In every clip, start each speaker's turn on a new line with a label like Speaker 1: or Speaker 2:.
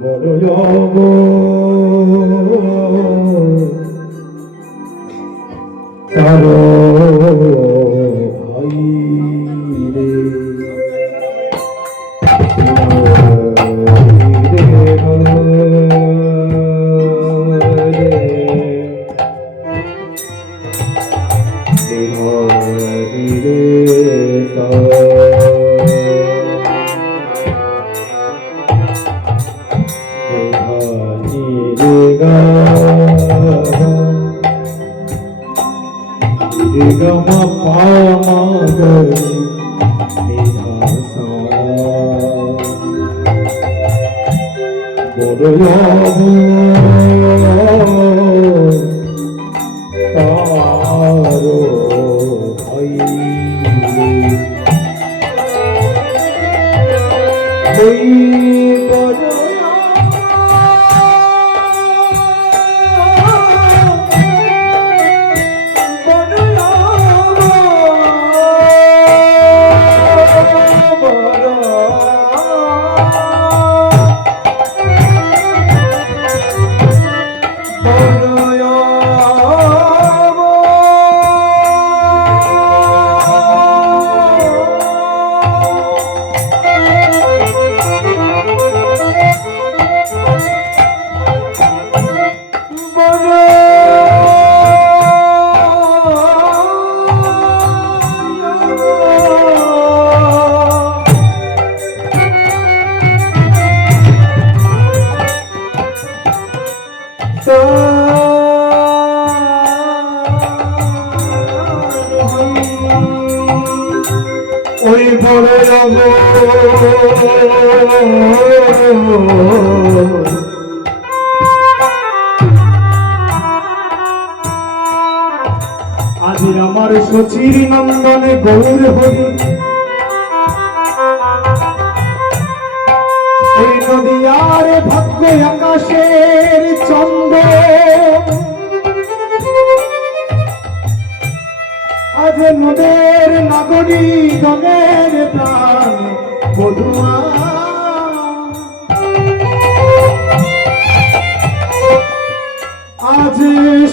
Speaker 1: বড় Oh, no. ওই বড় আজ আমার সচির নন্দনে গৌর হরি। এই নদীয়ার ভাগ্য আকাশের চন্দ্র আজ নদের নাগরী গণের প্রাণ আজ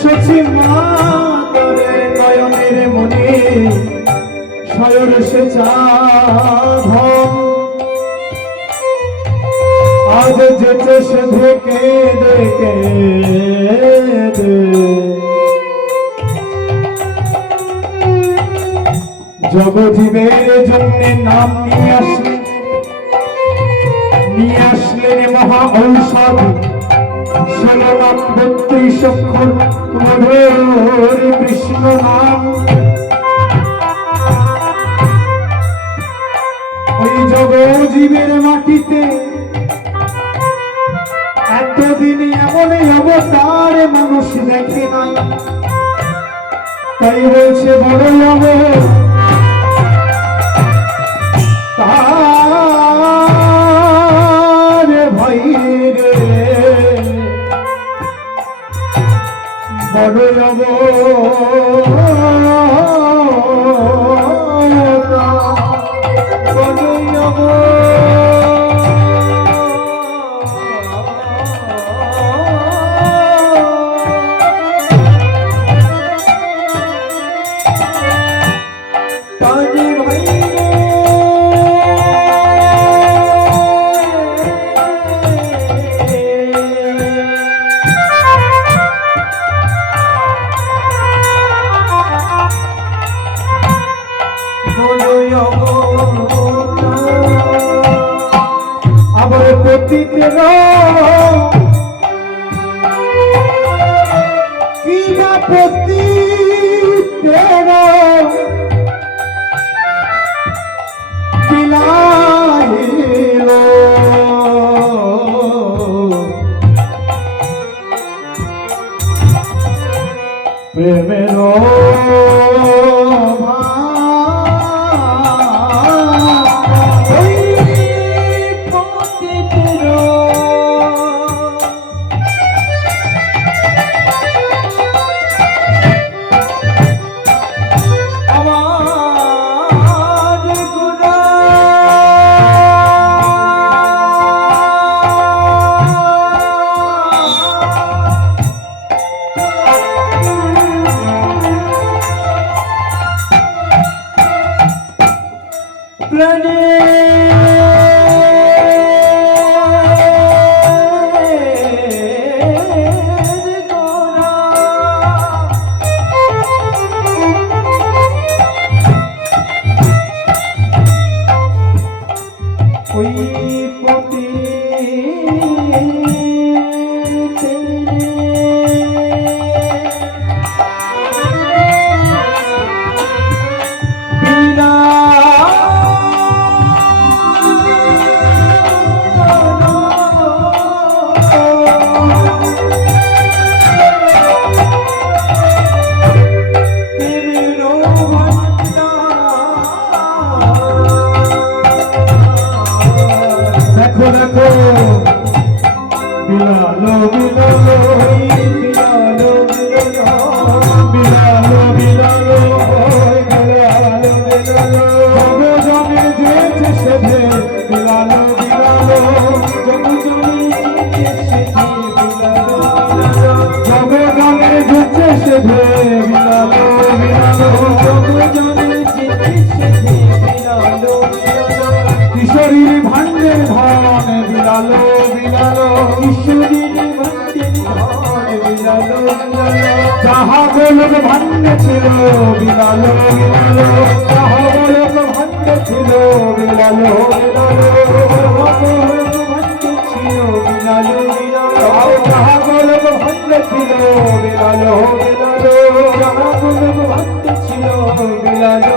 Speaker 1: সচি মাতরে নয়নের মনে সয়র সে চাধ আজ যেতে সে ধেকে দেখে জগজীবের জন্য নাম নিয়ে আসলেন নিয়ে আসলেন মহা ঔষধ ষোলো নাম বত্রিশ অক্ষর কৃষ্ণ নাম ওই জগজীবের মাটিতে এমনই অবতার মানুষ দেখে নাই। তাই বলছে বড় হবে প্রতি Blondie! লালো লালো লালো ঈশ্বরী ভাণ্ডের ধন বিলালো বিলালো।
Speaker 2: ঈশ্বরী ভাণ্ডের ধন বিলালো
Speaker 1: যাহা গোলক ভাণ্ডে ছিল বিলালো বিলালো। যাহা গোলক ভাণ্ডে ছিল বিলালো যাহা
Speaker 2: গোলক ভাণ্ডে ছিল বিলালো বিলালো।
Speaker 1: যাহা গোলক ভাণ্ডে ছিল বিলালো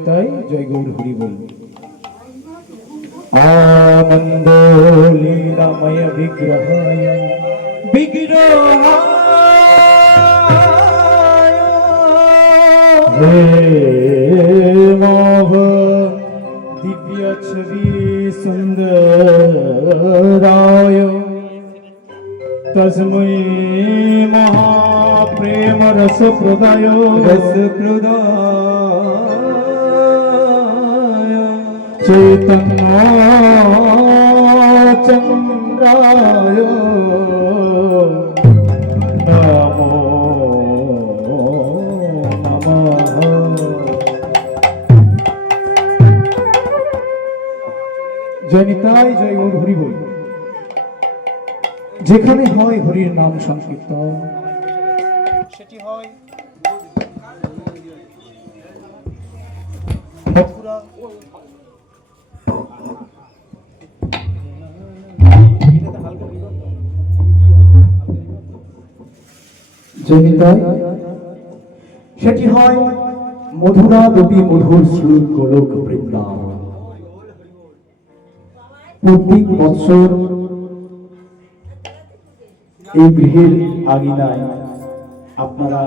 Speaker 1: নিতাই জয় গৌর হরি বল। আনন্দ লীলাময় বিগ্রহায় হে মোহ দিব্য ছবি সুন্দরায়। তস্मै মহাপ্রেম রস প্রদায়
Speaker 2: রস প্রদায়
Speaker 1: চৈতন্য চন্দ্রায় নমো জয় নিতাই জয় গৌর হরি বল যেখানে হয় হরির নাম সংকীর্তন। সেটি হয় মথুরা জমিতায় সেটি হয় মধুরা দেবী মধুর শ্রুত গোলক বৃন্দাবন। প্রত্যেক বৎসর, এই গৃহের আগিনায় আপনারা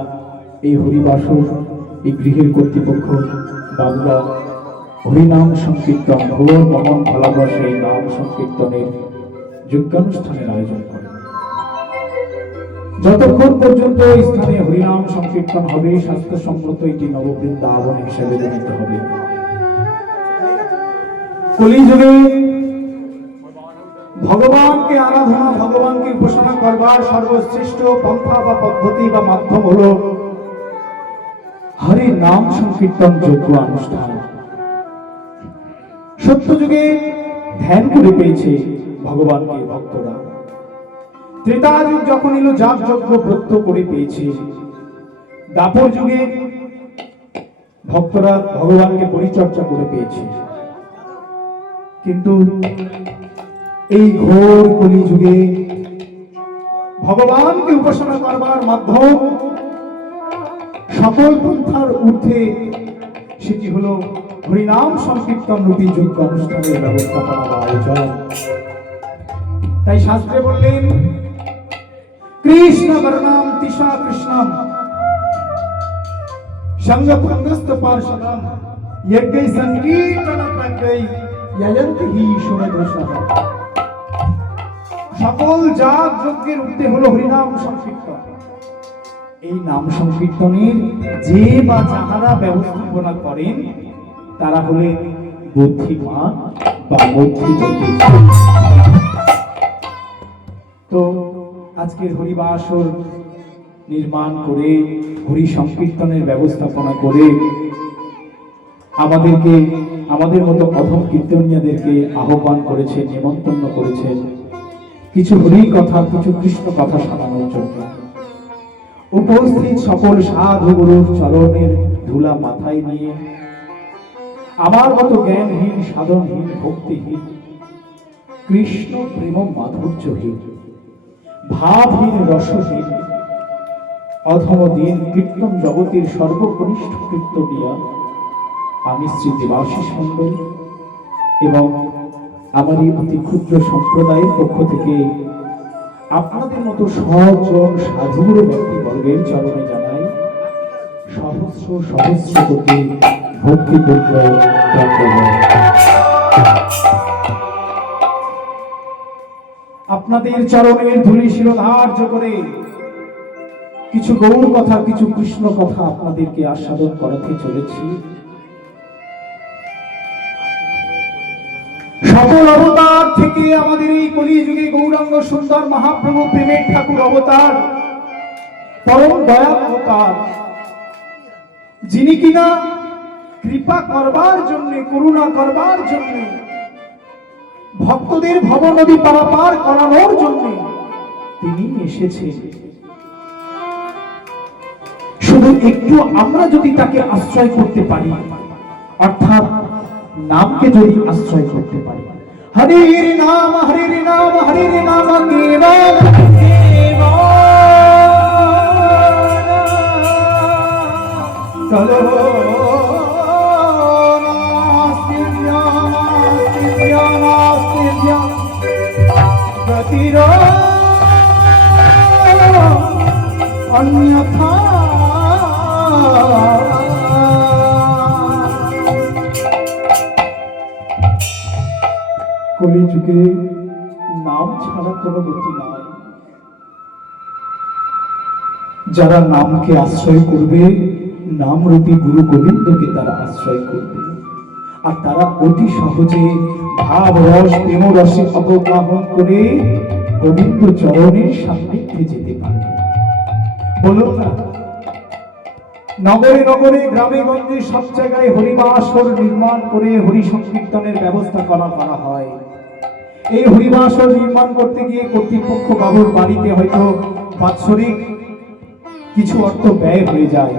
Speaker 1: এই হরিবাসর এই গৃহের কর্তৃপক্ষ, বাবুরা হরিনাম সংকীর্তন ভোর মমন ভালোবাসে নাম সংকীর্তনের যজ্ঞানুষ্ঠানের আয়োজন করেন। যতক্ষণ পর্যন্ত এই স্থানে হরিনাম সংকীর্তন হবে, স্বাস্থ্যসম্মত এটি নববৃন্দাবন হিসেবে গণিত হবে। কলিযুগে ভগবানকে আরাধনা, ভগবানকে উপাসনা করবার সর্বশ্রেষ্ঠ পন্থা বা পদ্ধতি বা মাধ্যম হলো হরি নাম সংকীর্তন যোগ্য অনুষ্ঠান সত্য যুগে ধ্যান করে পেয়েছে ভগবানকে ভক্তরা। ত্রেতা যুগ যখন এলো, যাগ যজ্ঞ ব্রত করে পেয়েছে। দাপর যুগে ভক্তরা ভগবানকে পরিচর্যা করে পেয়েছে। কিন্তু এই ঘোর কলি যুগে ভগবানকে উপাসনা করবার মাধ্যম সকল পন্থার ঊর্ধ্বে সেটি হলো হরিনাম সংকীর্তন রূপী যোগ্য অনুষ্ঠানের ব্যবস্থাপনা বা আয়োজন। তাই শাস্ত্রে বললেন কৃষ্ণ বর্ণাম তিশা কৃষ্ণম। সঙ্গ ভঙ্গস্ত পার্শ্বদম সংকীর্তন প্রজ্ঞৈ যজন্তি হি সুরদোষঃ সকল জাগ যজ্ঞের ঊর্ধ্বে হলো হরিনাম সংকীর্তন। এই নাম সংকীর্তনের যে বা যাহারা ব্যবস্থাপনা করেন, তারা হলেন বুদ্ধিমান বা বুদ্ধিপতি তো আজকের হরিবাসর নির্মাণ করে, হরি সংকীর্তনের ব্যবস্থাপনা করে, আমাদেরকে, আমাদের মতো অধম কীর্তনীয়দেরকে আহ্বান করেছেন নিমন্ত্রণ করেছেন কিছু হরি কথা, কিছু কৃষ্ণ কথা শোনানোর জন্য। উপস্থিত সকল সাধু গুরুর চরণের ধুলা মাথায় নিয়ে, আমার মতো জ্ঞানহীন, সাধনহীন, ভক্তিহীন, কৃষ্ণ প্রেম মাধুর্যহীন ভাবহীন রসহীন অধম দিন কীর্তন জগতের সর্বকনিষ্ঠ কীর্তনিয়া আমি শ্রী দেবাশিস মন্ডল এবং আমার এই অতি ক্ষুদ্র সম্প্রদায়ের পক্ষ থেকে আপনাদের মতো সজন সাধুর ব্যক্তিবর্গের চরণে জানাই সহস্র সহস্র কোটি ভক্তিপূর্ণ ধন্যবাদ। আপনাদের চরণের ধুলি শিরোধার্য করে কিছু গৌর কথা, কিছু কৃষ্ণ কথা আপনাদেরকে আস্বাদন করাতে চলেছি। সকল অবতার থেকে আমাদের এই কলিযুগে গৌরাঙ্গ সুন্দর মহাপ্রভু প্রেমের ঠাকুর অবতার, পরম দয়া অবতার, যিনি কিনা কৃপা করবার জন্য, করুণা করবার জন্য ভক্তদের ভব নদী পারাপার করানোর জন্য তিনি এসেছেন। শুধু একটু আমরা যদি তাকে আশ্রয় করতে পারি, অর্থাৎ নামকে যদি আশ্রয় করতে পারি। হরির নাম হরির নাম হরির নাম কেবল গতিরো অন্যথা। নাম ছাড়া কোনো গতি নাই। যারা নামকে আশ্রয় করবে, নামরূপী গুরু গোবিন্দকে তারা আশ্রয় করবে। আর তারা অতি সহজে ভাব রস প্রেম রসে অবগাহন করে গোবিন্দ চরণের সান্নিধ্যে যেতে পারবে বলুন না, নগরে নগরে, গ্রামে গঞ্জে সব জায়গায় হরিবাসর নির্মাণ করে হরি সংকীর্তনের ব্যবস্থা করা করা হয়। এই হরিবাসর নির্মাণ করতে গিয়ে কর্তৃপক্ষ বাবুর বাড়িতে হয়তো বাৎসরিক কিছু অর্থ ব্যয় হয়ে যায়।